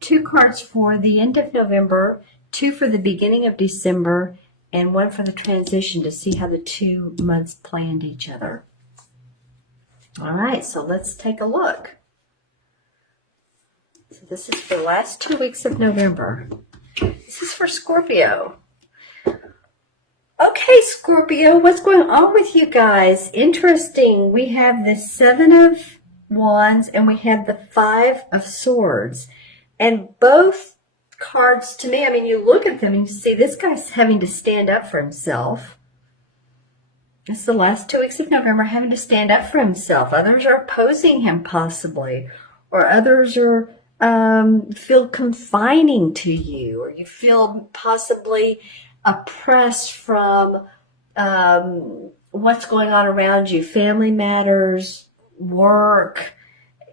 2 cards for the end of November, 2 for the beginning of December, and 1 for the transition to see how the 2 months play into each other. All right, so let's take a look. So this is the last 2 weeks of November. This is for Scorpio. Okay, Scorpio, what's going on with you guys? Interesting. We have the 7 of Wands and we have the 5 of Swords. And both cards, to me, I mean, you look at them and you see this guy's having to stand up for himself. It's the last 2 weeks of November, having to stand up for himself. Others are opposing him possibly, or others are feel confining to you, or you feel possibly oppressed from what's going on around you, family matters, work.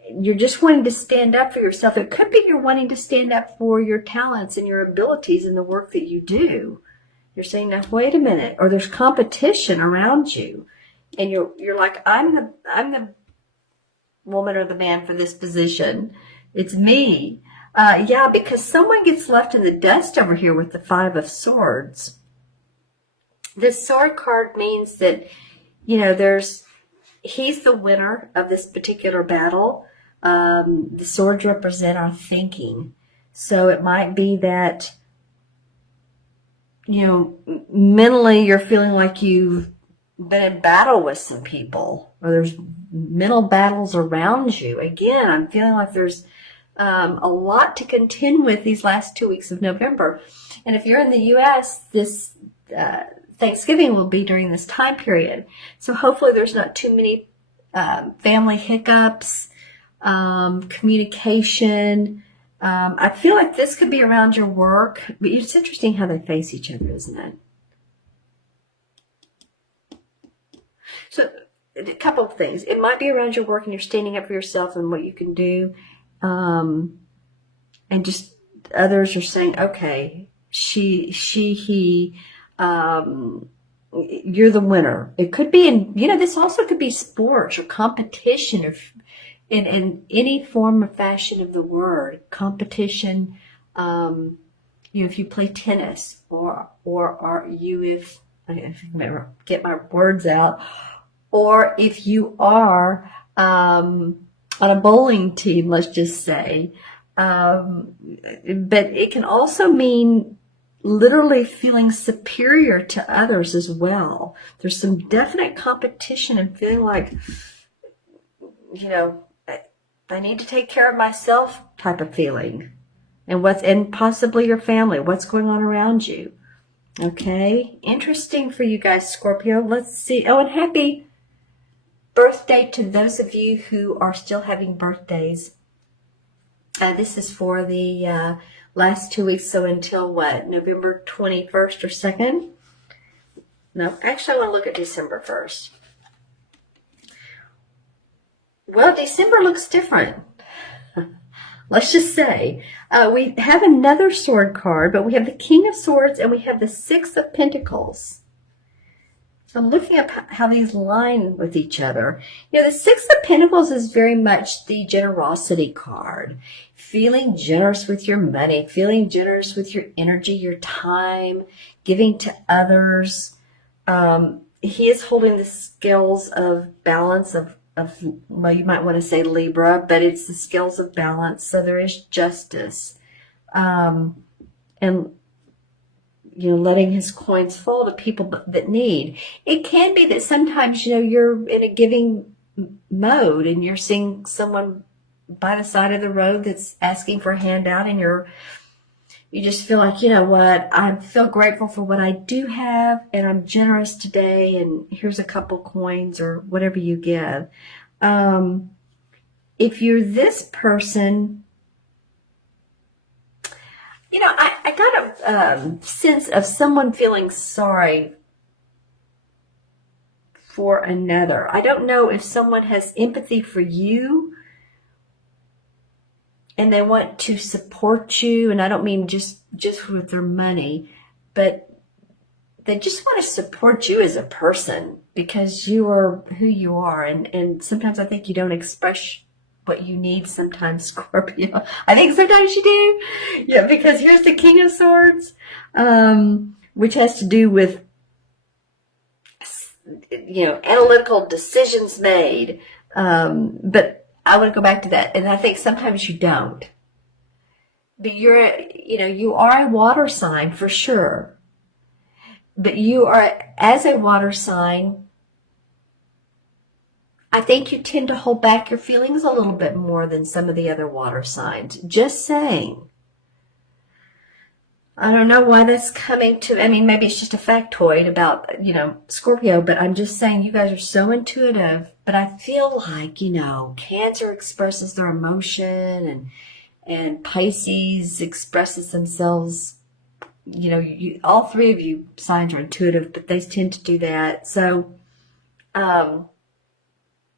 You're just wanting to stand up for yourself. It could be you're wanting to stand up for your talents and your abilities in the work that you do. You're saying, now wait a minute, or there's competition around you, and you're like, I'm the woman or the man for this position. It's me. Yeah, because someone gets left in the dust over here with the 5 of Swords. This sword card means that, you know, he's the winner of this particular battle. The swords represent our thinking. So it might be that, you know, mentally you're feeling like you've been in battle with some people, or there's mental battles around you. Again, I'm feeling like there's a lot to contend with these last 2 weeks of November. And if you're in the U.S., this Thanksgiving will be during this time period. So hopefully there's not too many family hiccups, communication. I feel like this could be around your work, but it's interesting how they face each other, isn't it? So a couple of things. It might be around your work and you're standing up for yourself and what you can do. And just others are saying, okay, he, you're the winner. It could be this also could be sports or competition, or in any form or fashion of the word. Competition, if you play tennis, or are you, if I can get my words out, or if you are on a bowling team, let's just say. But it can also mean literally feeling superior to others as well. There's some definite competition and feeling like, I need to take care of myself type of feeling. And possibly your family, what's going on around you. Okay, interesting for you guys, Scorpio. Let's see. Oh, and happy birthday to those of you who are still having birthdays. This is for the last 2 weeks, so until what, November 21st or 2nd? No, actually I want to look at December 1st. Well, December looks different. Let's just say we have another sword card, but we have the King of Swords and we have the 6 of Pentacles. So I'm looking at how these line with each other. The 6 of Pentacles is very much the generosity card. Feeling generous with your money, feeling generous with your energy, your time, giving to others. He is holding the scales of balance of, well, you might want to say Libra, but it's the scales of balance. So there is justice. And letting his coins fall to people that need. It can be that sometimes, you're in a giving mode and you're seeing someone by the side of the road that's asking for a handout, and you just feel like, you know what, I feel grateful for what I do have, and I'm generous today, and here's a couple coins or whatever you give. If you're this person, I got a sense of someone feeling sorry for another. I don't know if someone has empathy for you and they want to support you, and I don't mean just with their money, but they just want to support you as a person because you are who you are, and sometimes I think you don't express what you need sometimes, Scorpio. I think sometimes you do. Yeah, because here's the King of Swords, which has to do with, analytical decisions made. But I want to go back to that. And I think sometimes you don't. But you are a water sign for sure. But you are, as a water sign, I think you tend to hold back your feelings a little bit more than some of the other water signs. Just saying. I don't know why that's coming to, maybe it's just a factoid about, Scorpio, but I'm just saying you guys are so intuitive. But I feel like, Cancer expresses their emotion and Pisces expresses themselves. All three of you signs are intuitive, but they tend to do that. So,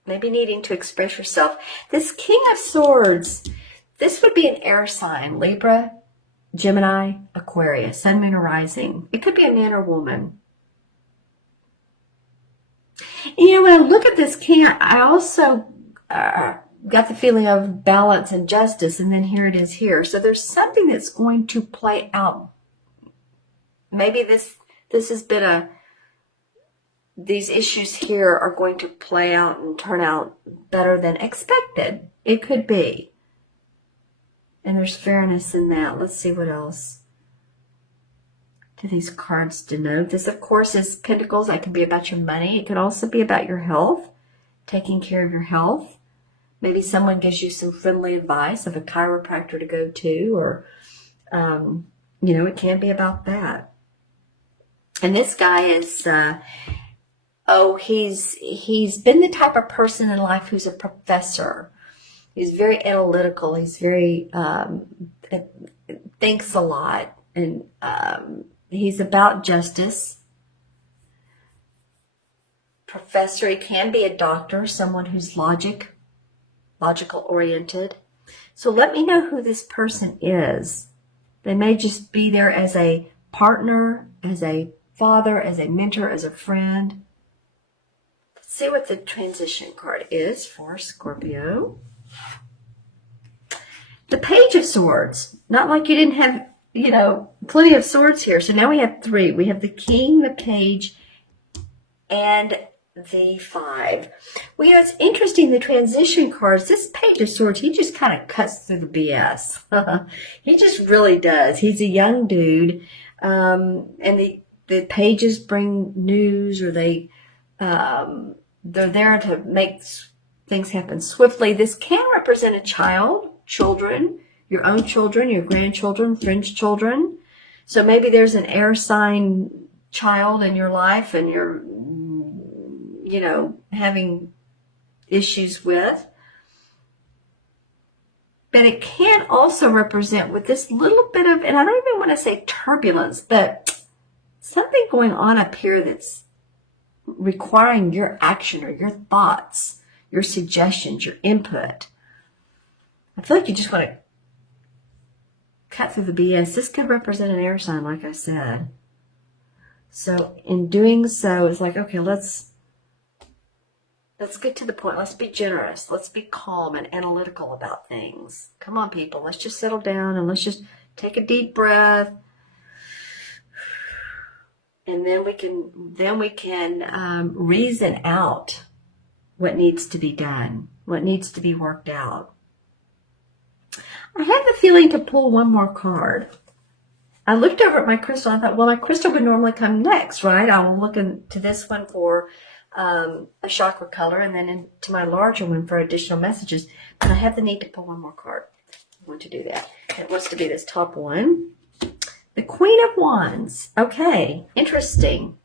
maybe needing to express yourself. This King of Swords, this would be an air sign, Libra, Gemini, Aquarius, Sun, Moon, or Rising. It could be a man or woman. And when I look at this King, I also got the feeling of balance and justice, and then here it is here. So there's something that's going to play out. Maybe this has been these issues here are going to play out and turn out better than expected. It could be. And there's fairness in that. Let's see what else do these cards denote. This, of course, is Pentacles. That could be about your money. It could also be about your health, taking care of your health. Maybe someone gives you some friendly advice of a chiropractor to go to, or, it can be about that. And this guy is, he's been the type of person in life who's a professor. He's very analytical. He's very, thinks a lot. And he's about justice. Professor, he can be a doctor, someone who's logical oriented. So let me know who this person is. They may just be there as a partner, as a father, as a mentor, as a friend. Let's see what the transition card is for Scorpio. The Page of Swords. Not like you didn't have, plenty of swords here. So now we have three. We have the King, the Page, and the 5. Well, it's interesting, the transition cards, this Page of Swords, he just kind of cuts through the BS. He just really does. He's a young dude. And the pages bring news, or they're there to make things happen swiftly. This can represent a child, children, your own children, your grandchildren, friends' children. So maybe there's an air sign child in your life and you're, having issues with. But it can also represent with this little bit of, and I don't even want to say turbulence, but something going on up here that's requiring your action or your thoughts, your suggestions, your input. I feel like you just want to cut through the BS. This could represent an air sign, like I said. So in doing so, it's like, okay, let's get to the point. Let's be generous. Let's be calm and analytical about things. Come on, people. Let's just settle down and let's just take a deep breath. And then we can reason out what needs to be done, what needs to be worked out. I have the feeling to pull one more card. I looked over at my crystal. I thought, well, my crystal would normally come next, right? I will look into this one for a chakra color, and then into my larger one for additional messages. But I have the need to pull one more card. I want to do that. It wants to be this top one. The Queen of Wands. Okay, interesting.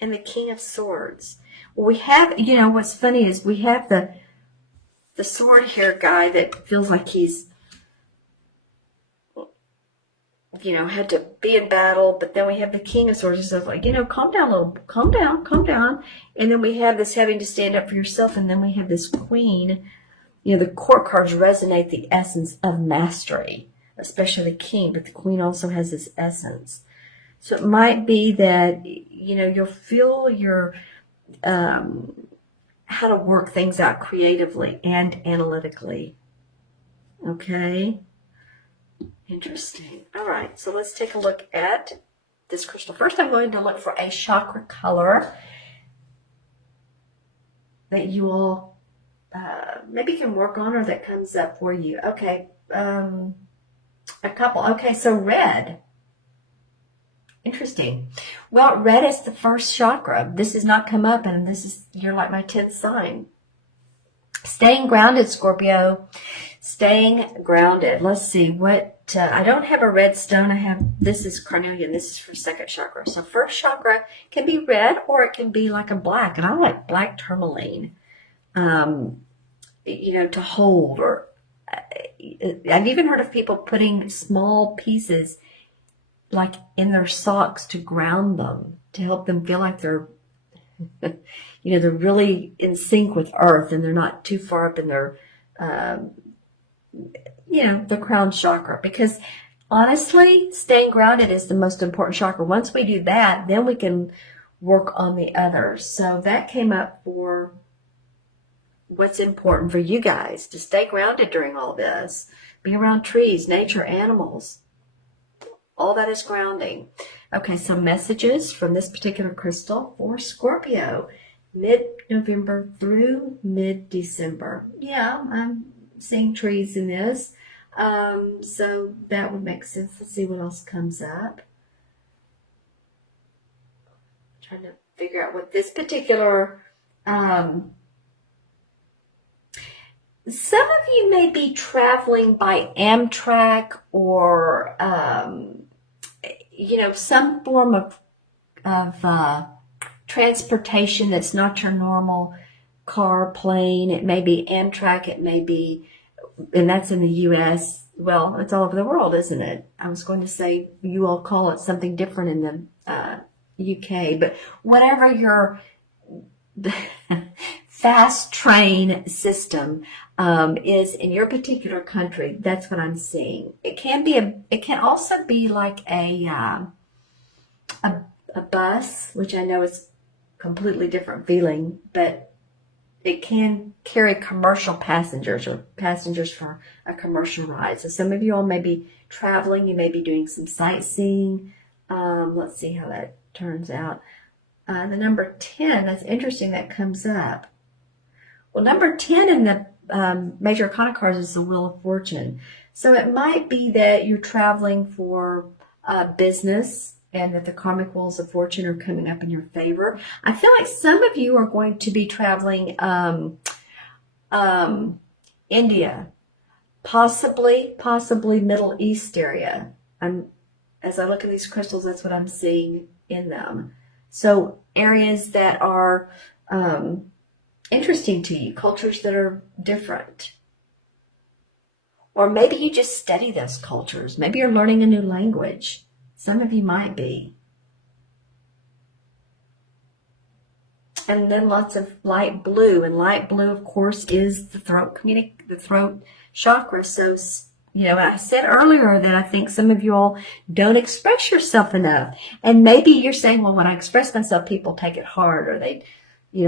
And the King of Swords. Well, we have, what's funny is we have the sword here guy that feels like he's, had to be in battle, but then we have the King of Swords and stuff like, calm down a little, calm down. And then we have this having to stand up for yourself, and then we have this Queen. The court cards resonate the essence of mastery, especially the King, but the Queen also has this essence. So it might be that, you'll feel your how to work things out creatively and analytically. Okay. Interesting. All right, so let's take a look at this crystal. First, I'm going to look for a chakra color that you all maybe can work on or that comes up for you. Okay, a couple. Okay, so red. Interesting. Well, red is the first chakra. This has not come up, and you're like my 10th sign. Staying grounded, Scorpio. Staying grounded. Let's see what, I don't have a red stone. This is carnelian. This is for second chakra. So first chakra can be red or it can be like a black. And I like black tourmaline, to hold. Or I've even heard of people putting small pieces like in their socks to ground them, to help them feel like they're they're really in sync with earth and they're not too far up in their, the crown chakra. Because honestly, staying grounded is the most important chakra. Once we do that, then we can work on the others. So that came up for what's important for you guys, to stay grounded during all this. Be around trees, nature, animals. All that is grounding. Okay, so messages from this particular crystal for Scorpio, mid-November through mid-December. Yeah, I'm seeing trees in this. So that would make sense. Let's see what else comes up. I'm trying to figure out what this particular... some of you may be traveling by Amtrak or... some form of transportation that's not your normal car, plane. It may be Amtrak, it may be, and that's in the U.S. Well, it's all over the world, isn't it? I was going to say you all call it something different in the UK, but whatever your fast train system is in your particular country, that's what I'm seeing. It can also be like a bus, which I know is completely different feeling, but it can carry commercial passengers or passengers for a commercial ride. So some of you all may be traveling, you may be doing some sightseeing. Let's see how that turns out. The number 10, that's interesting, that comes up. Well, number 10 in the major arcana cards is the Wheel of Fortune. So it might be that you're traveling for business and that the karmic wheels of fortune are coming up in your favor. I feel like some of you are going to be traveling India, possibly Middle East area. As I look at these crystals, that's what I'm seeing in them. So areas that are interesting to you, cultures that are different. Or maybe you just study those cultures. Maybe you're learning a new language. Some of you might be. And then lots of light blue. And light blue, of course, is the throat chakra. So, I said earlier that I think some of you all don't express yourself enough. And maybe you're saying, well, when I express myself, people take it hard, or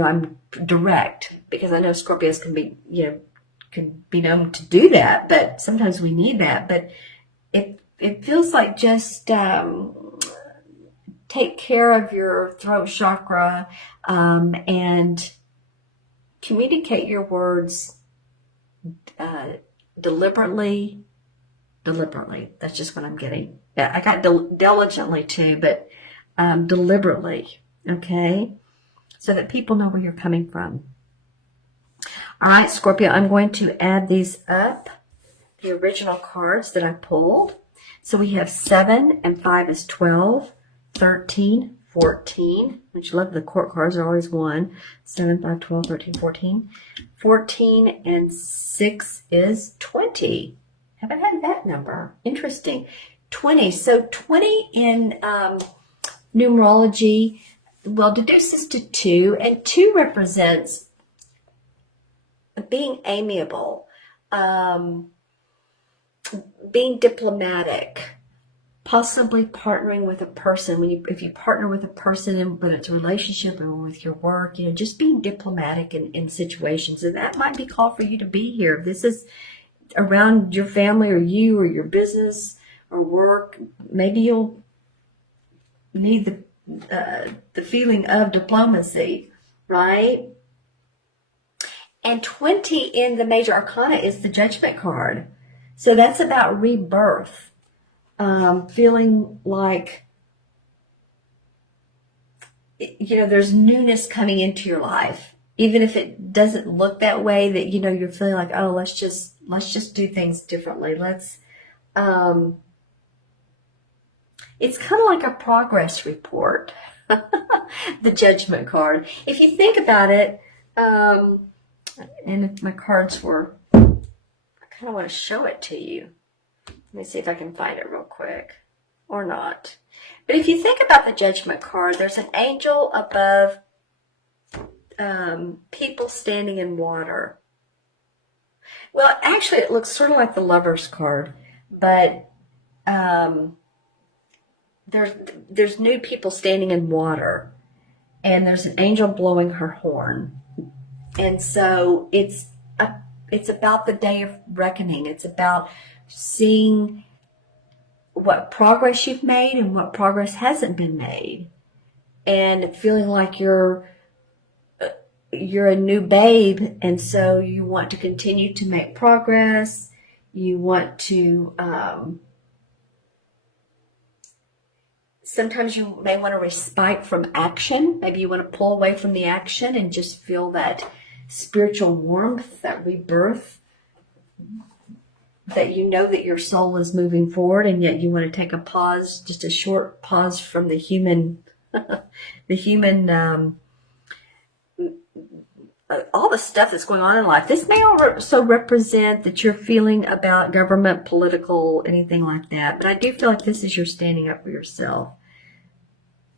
I'm direct, because I know Scorpios can be known to do that, but sometimes we need that. But it feels like just take care of your throat chakra and communicate your words deliberately. That's just what I'm getting. Yeah, I got diligently too, but deliberately, okay? So that people know where you're coming from. All right, Scorpio, I'm going to add these up, the original cards that I pulled. So we have 7 and 5 is 12, 13, 14, which I love the court cards are always 1, 7, 5, 12, 13, 14. 14 and 6 is 20. Haven't had that number. Interesting. 20. So 20 in numerology, well, deduces to 2, and 2 represents being amiable, being diplomatic, possibly partnering with a person. If you partner with a person, whether it's a relationship or with your work, just being diplomatic in situations. And that might be called for you to be here. If this is around your family or you or your business or work, maybe you'll need the feeling of diplomacy, right? And 20 in the major arcana is the Judgment card. So that's about rebirth. Feeling like, there's newness coming into your life. Even if it doesn't look that way, that, you're feeling like, oh, let's just do things differently. It's kind of like a progress report, the Judgment card. If you think about it, and if my cards were, I kind of want to show it to you. Let me see if I can find it real quick, or not. But if you think about the Judgment card, there's an angel above people standing in water. Well, actually, it looks sort of like the Lover's card, but there's new people standing in water, and there's an angel blowing her horn. And so it's about the day of reckoning. It's about seeing what progress you've made and what progress hasn't been made, and feeling like you're a new babe, and so you want to continue to make progress. You want to sometimes you may want to respite from action. Maybe you want to pull away from the action and just feel that spiritual warmth, that rebirth, that that your soul is moving forward, and yet you want to take a pause, just a short pause from the human, all the stuff that's going on in life. This may also represent that you're feeling about government, political, anything like that. But I do feel like this is your standing up for yourself.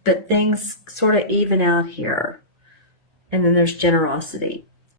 But things sort of even out here. And then there's generosity.